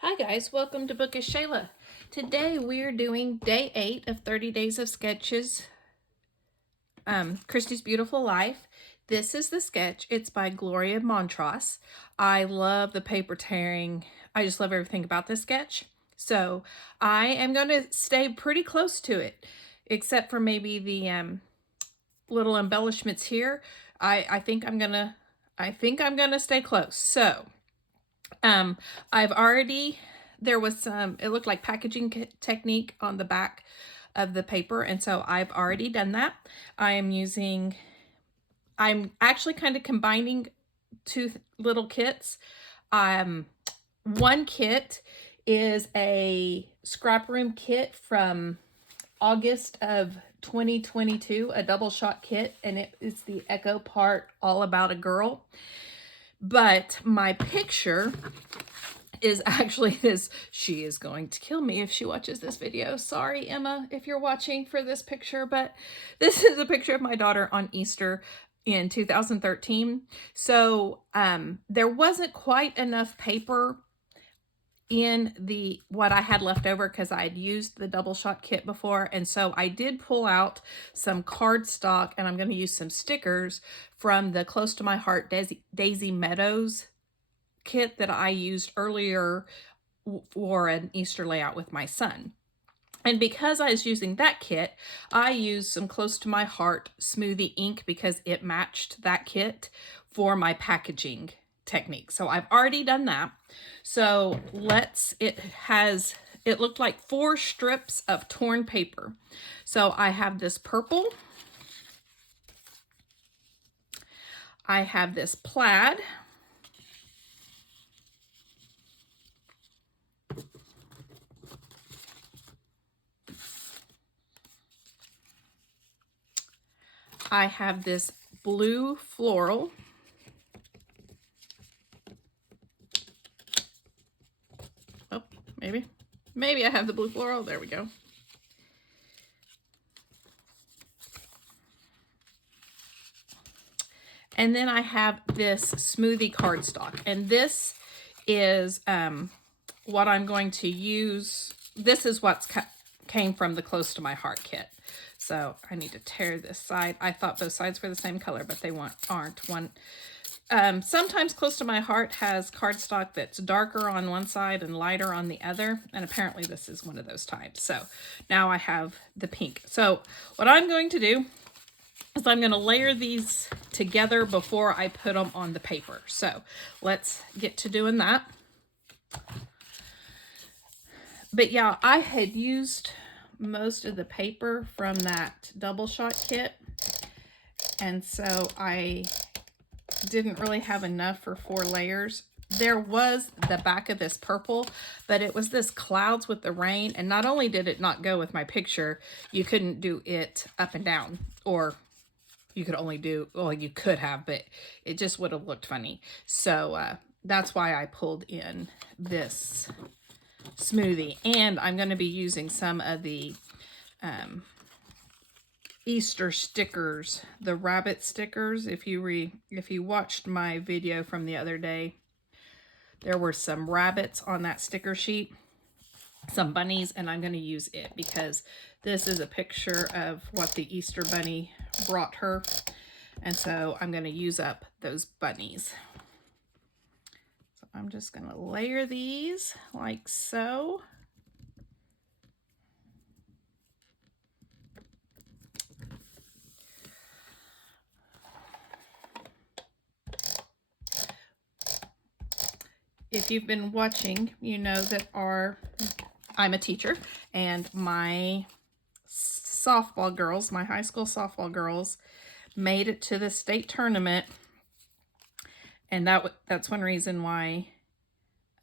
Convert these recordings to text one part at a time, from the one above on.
Hi guys, welcome to Bookish Shayla. Today we're doing day 8 of 30 Days of Sketches, Christy's Beautiful Life. This is the sketch. It's by Gloria Montross. I love the paper tearing. I just love everything about this sketch. So I am going to stay pretty close to it, except for maybe the little embellishments here. I think I'm gonna stay close. So I've already, there was some, it looked like packaging technique on the back of the paper. And so I've already done that. I'm actually kind of combining two little kits. One kit is a scrap room kit from August of 2022, a double shot kit, and it is the Echo part All About a Girl. But my picture is actually this. She is going to kill me if she watches this video. Sorry, Emma, if you're watching for this picture, but this is a picture of my daughter on Easter in 2013. So there wasn't quite enough paper in the what I had left over because I had used the double shot kit before, and so I did pull out some cardstock, and I'm going to use some stickers from the Close to My Heart Daisy Meadows kit that I used earlier for an Easter layout with my son. And because I was using that kit, I used some Close to My Heart Smoothie ink because it matched that kit for my packaging technique. So I've already done that. So it looked like 4 strips of torn paper. So I have this purple. I have this plaid. I have this blue floral. Oh, maybe I have the blue floral. There we go. And then I have this smoothie cardstock. And this is what I'm going to use. This is what's came from the Close to My Heart kit. So I need to tear this side. I thought both sides were the same color, but they aren't. Sometimes Close to My Heart has cardstock that's darker on one side and lighter on the other, and apparently this is one of those types. So now I have the pink. So what I'm going to do is I'm going to layer these together before I put them on the paper. So let's get to doing that. But yeah, I had used most of the paper from that double shot kit, and so I didn't really have enough for 4 layers. There was the back of this purple, but it was this clouds with the rain, and not only did it not go with my picture, you couldn't do it up and down, or you could only do, well, you could have, but it just would have looked funny. So that's why I pulled in this smoothie. And I'm going to be using some of the Easter stickers, the rabbit stickers. If you watched my video from the other day, there were some rabbits on that sticker sheet, some bunnies, and I'm going to use it because this is a picture of what the Easter bunny brought her. And so I'm going to use up those bunnies. So I'm just going to layer these like so. If you've been watching, you know that I'm a teacher, and my softball girls, my high school softball girls, made it to the state tournament, and that's one reason why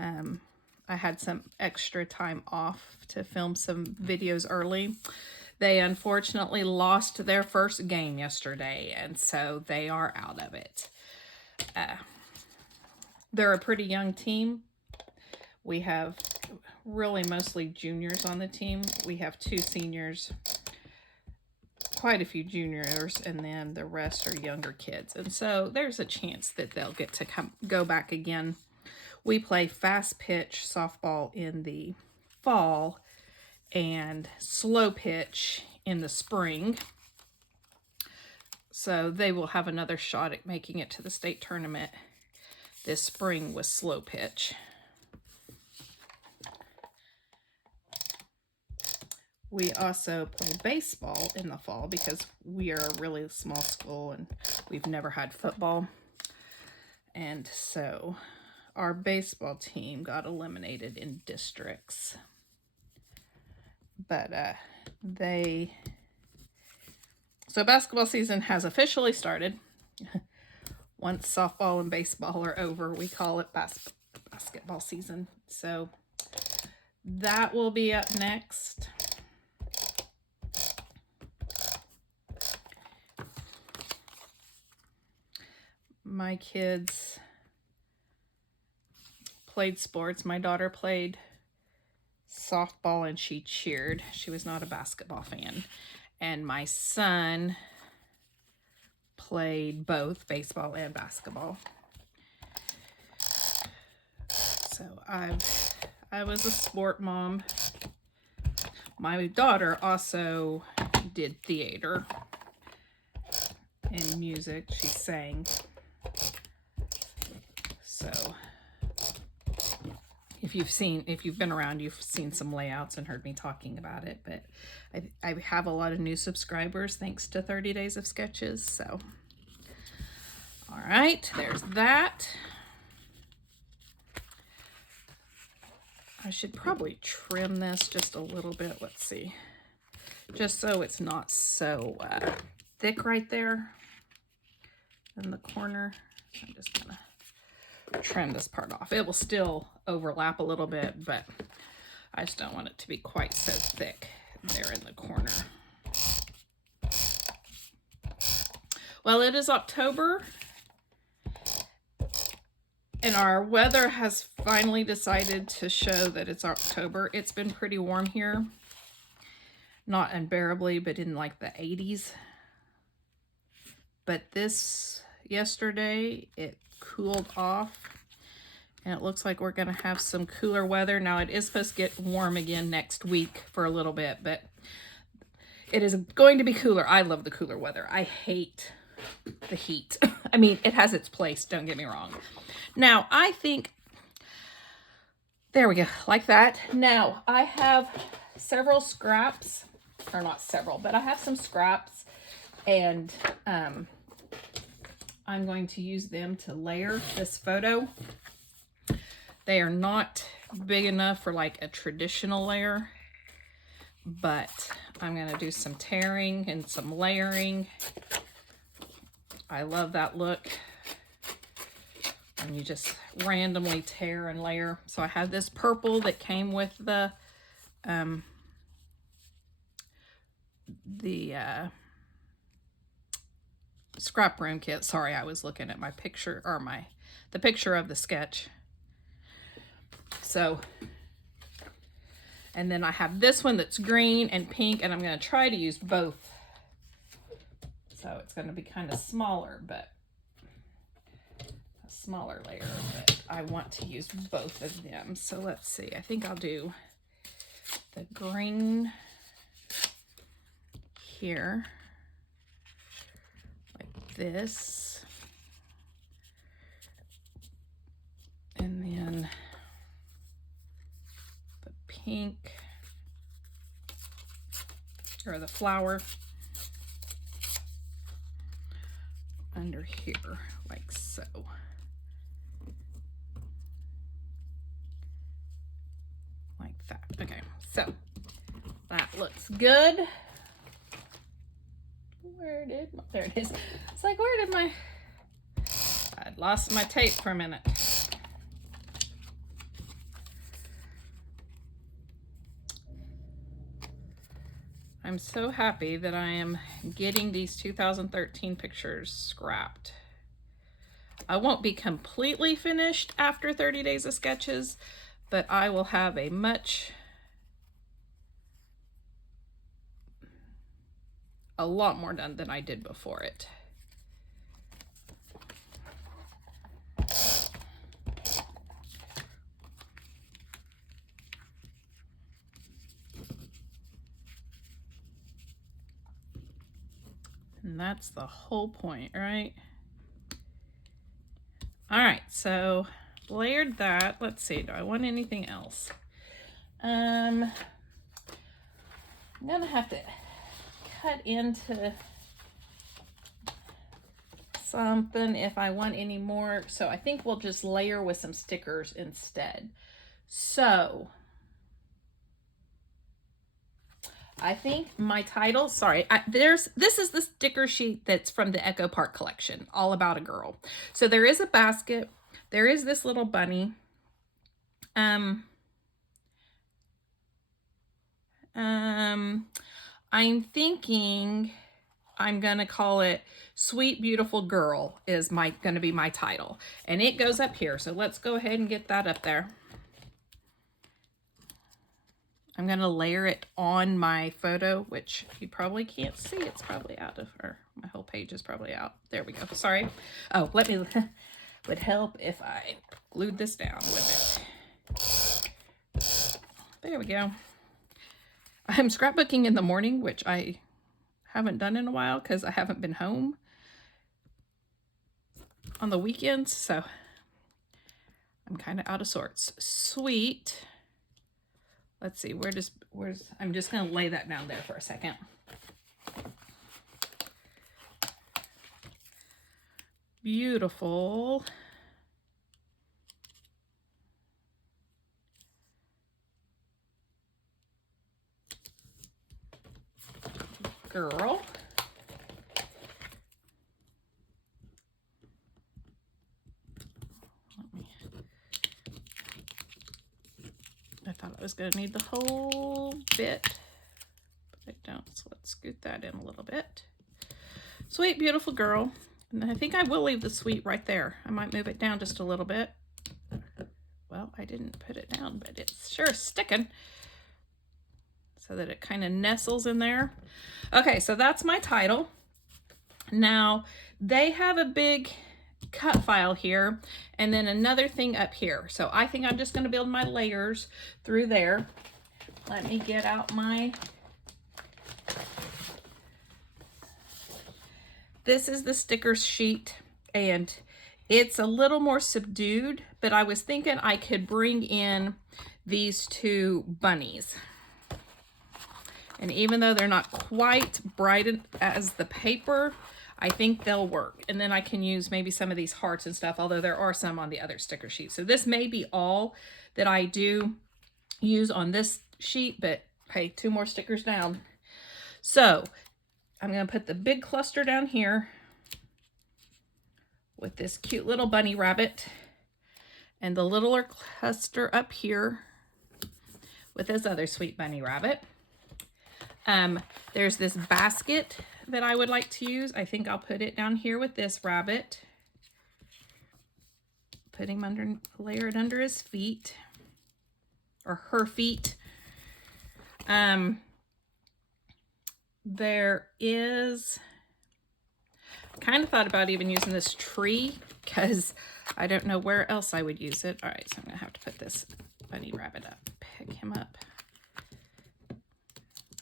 I had some extra time off to film some videos early. They unfortunately lost their first game yesterday, and so they are out of it. They're a pretty young team. We have really mostly juniors on the team. We have 2 seniors, quite a few juniors, and then the rest are younger kids. And so there's a chance that they'll get to go back again. we play fast pitch softball in the fall and slow pitch in the spring. So they will have another shot at making it to the state tournament this spring with slow pitch. We also play baseball in the fall because we are a really small school and we've never had football. And so our baseball team got eliminated in districts. But so basketball season has officially started. Once softball and baseball are over, we call it basketball season. So that will be up next. My kids played sports. My daughter played softball and she cheered. She was not a basketball fan. And my son played both baseball and basketball. So I was a sport mom. My daughter also did theater and music. She sang. So if you've been around, you've seen some layouts and heard me talking about it, but I have a lot of new subscribers thanks to 30 Days of Sketches. So, all right, there's that. I should probably trim this just a little bit. Let's see, just so it's not so thick right there in the corner. So I'm just gonna trim this part off. It will still overlap a little bit, but I just don't want it to be quite so thick there in the corner. Well, it is October and our weather has finally decided to show that it's October. It's been pretty warm here, not unbearably, but in like the 80s. But yesterday it cooled off and it looks like we're gonna have some cooler weather. Now it is supposed to get warm again next week for a little bit, but it is going to be cooler. I love the cooler weather. I hate the heat. I mean, it has its place, don't get me wrong. Now I think, there we go, like that. Now I have several scraps, or not several, but I have some scraps, and I'm going to use them to layer this photo. They are not big enough for like a traditional layer, but I'm going to do some tearing and some layering. I love that look when you just randomly tear and layer. So I have this purple that came with the scrap room kit. Sorry, I was looking at my picture, or the picture of the sketch. So, and then I have this one that's green and pink, and I'm going to try to use both. So it's going to be kind of smaller, but a smaller layer, but I want to use both of them. So let's see, I think I'll do the green here, like this, and then the pink, or the flower, under here, like so. Like that. Okay, so that looks good. There it is. It's like, where did I'd lost my tape for a minute. I'm so happy that I am getting these 2013 pictures scrapped. I won't be completely finished after 30 Days of Sketches, but I will have a lot more done than I did before it. And that's the whole point, right? All right, so layered that. Let's see, do I want anything else? I'm gonna have to cut into something if I want any more. So I think we'll just layer with some stickers instead. So I think my title, sorry, this is the sticker sheet that's from the Echo Park collection, All About a Girl. So there is a basket. There is this little bunny. I'm thinking I'm gonna call it Sweet Beautiful Girl is gonna be my title. And it goes up here. So let's go ahead and get that up there. I'm gonna layer it on my photo, which you probably can't see. It's probably out of, or my whole page is probably out. There we go, sorry. Oh, would help if I glued this down with it. There we go. I'm scrapbooking in the morning, which I haven't done in a while because I haven't been home on the weekends, so I'm kind of out of sorts. Sweet. Let's see, I'm just gonna lay that down there for a second. Beautiful. Girl. I thought I was going to need the whole bit, but I don't, so let's scoot that in a little bit. Sweet, beautiful girl. And I think I will leave the sweet right there. I might move it down just a little bit. Well, I didn't put it down, but it's sure sticking so that it kind of nestles in there. Okay, so that's my title. Now, they have a big cut file here and then another thing up here. So I think I'm just going to build my layers through there. Let me get out this is the sticker sheet and it's a little more subdued, but I was thinking I could bring in these two bunnies. And even though they're not quite bright as the paper, I think they'll work. And then I can use maybe some of these hearts and stuff, although there are some on the other sticker sheet. So this may be all that I do use on this sheet, but hey, 2 more stickers down. So I'm gonna put the big cluster down here with this cute little bunny rabbit and the littler cluster up here with this other sweet bunny rabbit. There's this basket that I would like to use. I think I'll put it down here with this rabbit. Put him under, layer it under his feet or her feet. There is, kind of thought about even using this tree because I don't know where else I would use it. All right, so I'm gonna have to put this bunny rabbit up, pick him up.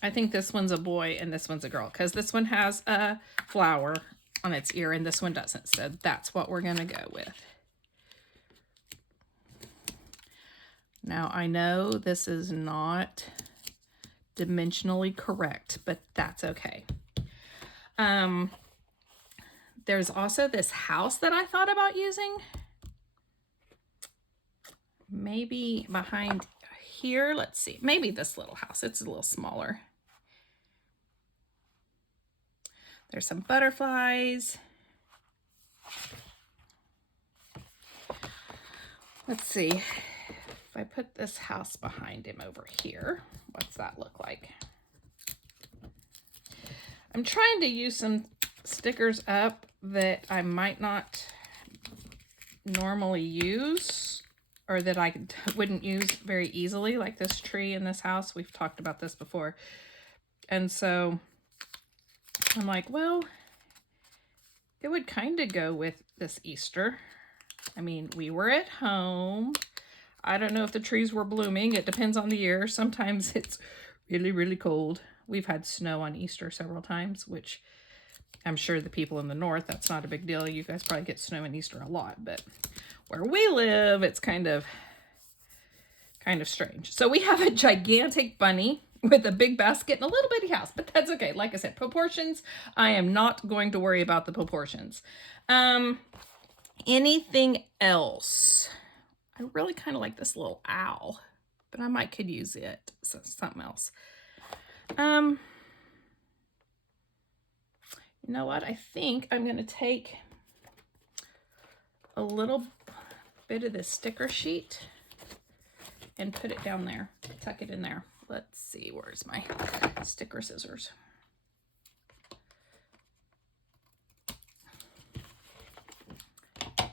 I think this one's a boy and this one's a girl because this one has a flower on its ear and this one doesn't. So that's what we're gonna go with. Now I know this is not dimensionally correct, but that's okay. There's also this house that I thought about using. Maybe behind here, let's see, maybe this little house, it's a little smaller. There's some butterflies. Let's see, if I put this house behind him over here, what's that look like? I'm trying to use some stickers up that I might not normally use or that I wouldn't use very easily, like this tree in this house. We've talked about this before. And so I'm like, well, it would kind of go with this Easter. I mean, we were at home. I don't know if the trees were blooming. It depends on the year. Sometimes it's really, really cold. We've had snow on Easter several times, which I'm sure the people in the north, that's not a big deal. You guys probably get snow in Easter a lot, but where we live, it's kind of strange. So we have a gigantic bunny with a big basket and a little bitty house, but that's okay. Like I said, proportions, I am not going to worry about the proportions. Anything else? I really kind of like this little owl, but I might could use it. So something else. You know what? I think I'm going to take a little bit of this sticker sheet and put it down there, tuck it in there. Let's see, where's my sticker scissors? I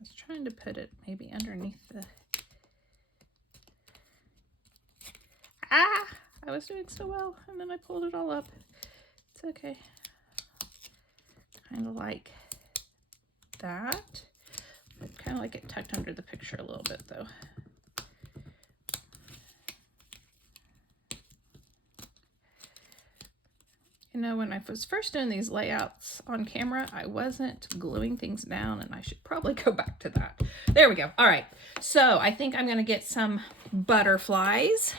was trying to put it maybe underneath the... I was doing so well, and then I pulled it all up. It's okay. Kind of like that. I kind of like it tucked under the picture a little bit, though. You know, when I was first doing these layouts on camera, I wasn't gluing things down, and I should probably go back to that. There we go. All right. So I think I'm going to get some butterflies.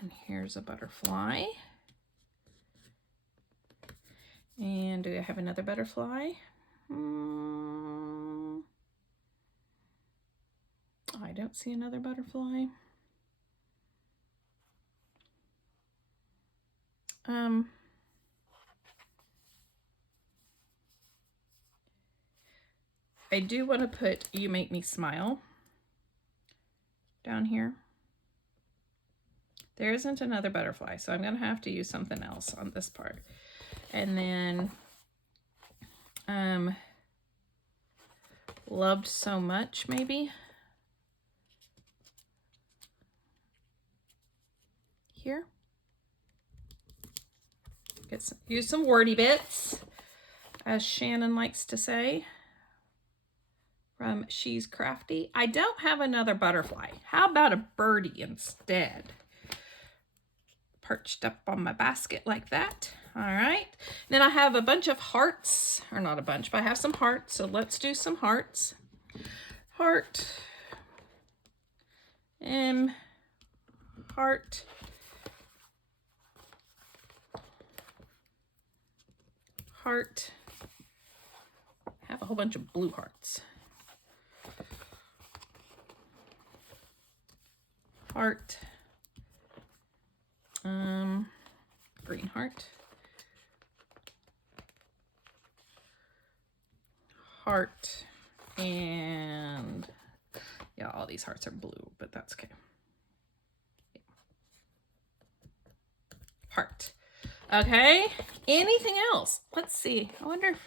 And here's a butterfly. And do I have another butterfly? I don't see another butterfly. I do want to put "You Make Me Smile" down here. There isn't another butterfly, so I'm going to have to use something else on this part. And then, loved so much, maybe. Here. Use some wordy bits, as Shannon likes to say, from She's Crafty. I don't have another butterfly. How about a birdie instead? Perched up on my basket like that. All right. Then I have a bunch of hearts, or not a bunch, but I have some hearts. So let's do some hearts. Heart. Heart. Heart. I have a whole bunch of blue hearts. Heart. Green heart. Heart. And yeah, all these hearts are blue, but that's okay. Heart. Okay, anything else? Let's see. I wonder if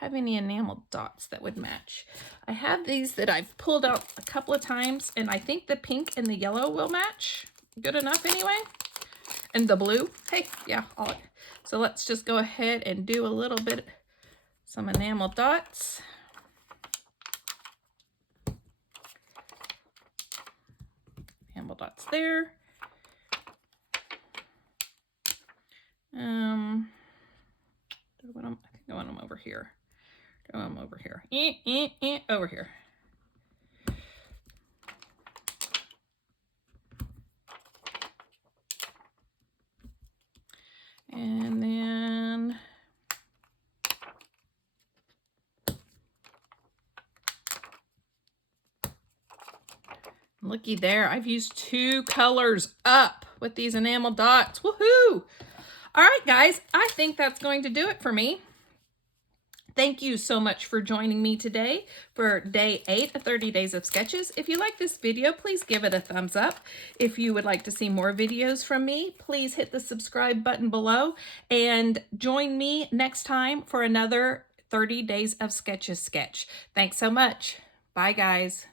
I have any enamel dots that would match. I have these that I've pulled out a couple of times, and I think the pink and the yellow will match. Good enough anyway. And the blue. Hey, yeah. So let's just go ahead and do a little bit, some enamel dots. Enamel dots there. I think I want them over here. Over here. Over here. And then looky there, I've used 2 colors up with these enamel dots. Woohoo! All right, guys, I think that's going to do it for me. Thank you so much for joining me today for day 8 of 30 Days of Sketches. If you like this video, please give it a thumbs up. If you would like to see more videos from me, please hit the subscribe button below and join me next time for another 30 Days of Sketches sketch. Thanks so much. Bye, guys.